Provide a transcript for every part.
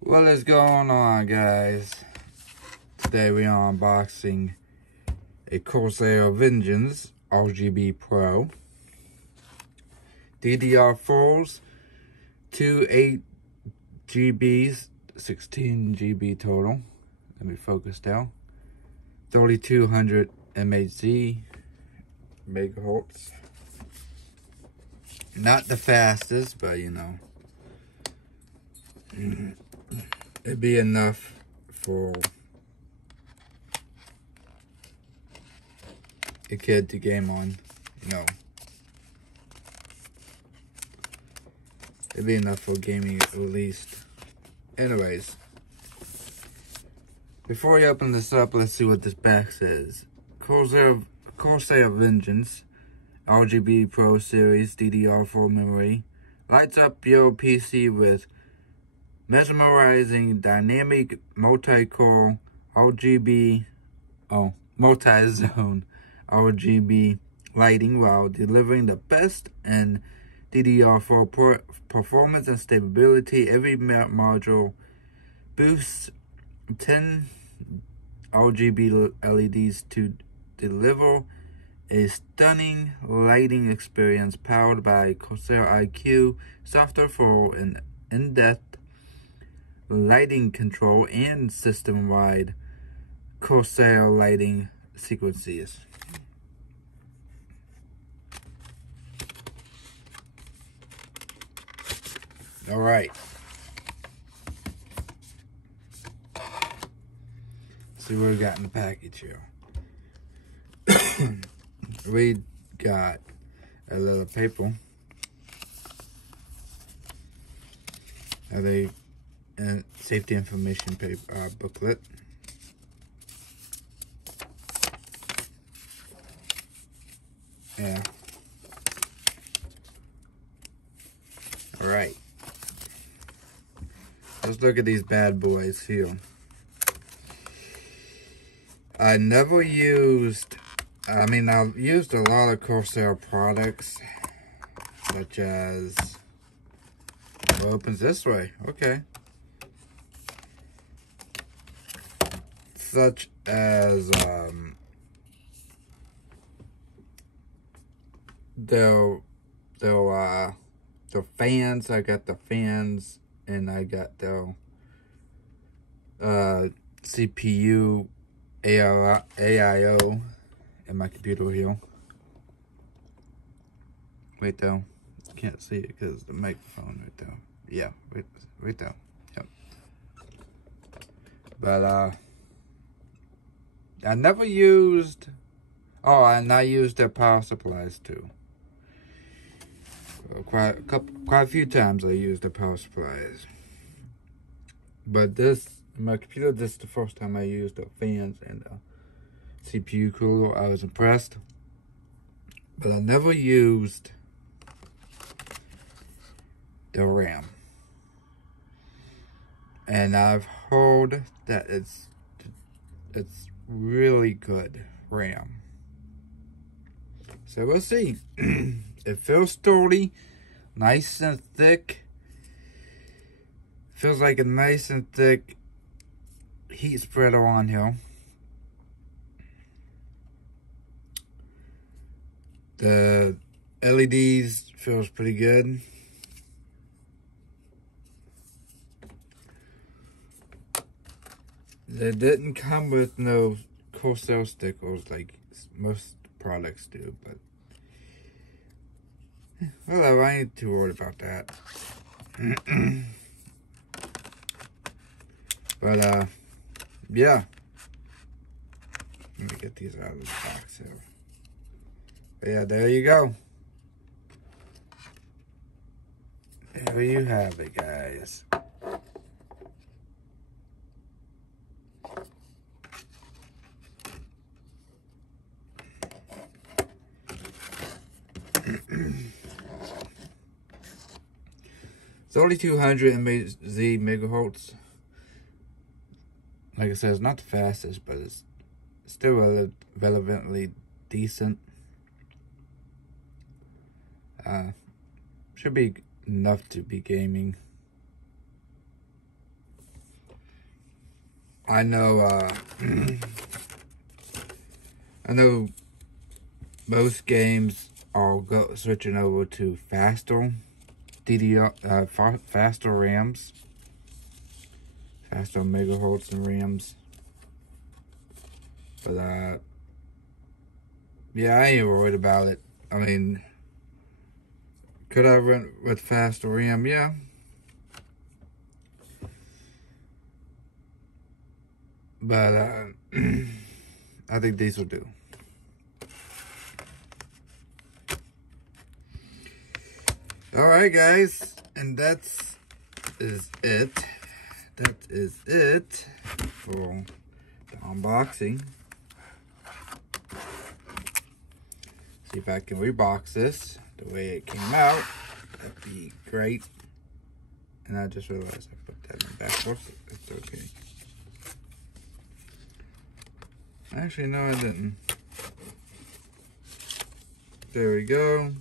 What is going on, guys? Today we are unboxing a Corsair Vengeance RGB PRO. DDR4s, 2 8GBs, 16 GB total. Let me focus down. 3200 MHz, megahertz. Not the fastest, but you know, it'd be enough for a kid to game on, you know. It'd be enough for gaming at least. Anyways, before we open this up, let's see what this box says. Corsair Vengeance RGB PRO Series DDR4 memory lights up your PC with mesmerizing dynamic multi-core multi-zone RGB lighting while delivering the best in DDR4 performance and stability. Every module boosts 10 RGB LEDs to deliver a stunning lighting experience powered by Corsair IQ software for an in-depth lighting control and system-wide Corsair lighting sequences. All right. See what we got in the package here. We got a little paper. A safety information paper booklet. Yeah. All right. Let's look at these bad boys here. I've used a lot of Corsair products, such as, it opens this way, okay. Such as, the fans. I got the fans, and I got the CPU AIO in my computer here. Wait though, can't see it because the microphone right there. Yeah, wait though. Yep. But I never used. Oh, and I used their power supplies too. Quite a few times I used the power supplies. But my computer, this is the first time I used the fans and the CPU cooler. I was impressed. But I never used the RAM. And I've heard that it's really good RAM. So we'll see. It feels sturdy, nice and thick. Feels like a nice and thick heat spreader on here. The LEDs feels pretty good. They didn't come with no Corsair stickers like most products do, but whatever, I ain't too worried about that. But yeah. Let me get these out of the box here. But yeah, there you go. There you have it, guys. It's only 200 megahertz. Like I said, it's not the fastest, but it's still relevantly decent. Should be enough to be gaming. I know, I know most games are switching over to faster faster RAMs, faster megahertz and RAMs. But yeah, I ain't worried about it. I mean, could I run with faster RAM? Yeah. But I think these will do. Alright guys, and that is it. That is it for the unboxing. See if I can rebox this the way it came out. That'd be great. And I just realized I put that in backwards. It's okay. Actually, no, I didn't. There we go.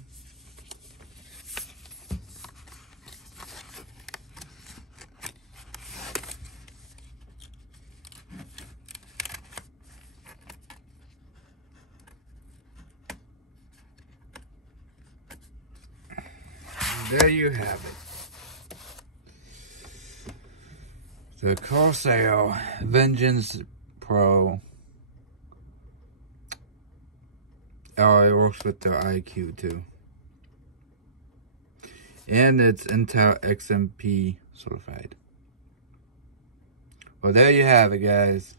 There you have it. The Corsair Vengeance Pro. Oh, it works with the IQ too. And it's Intel XMP certified. Well, there you have it, guys.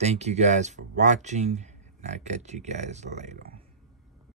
Thank you guys for watching. And I'll catch you guys later.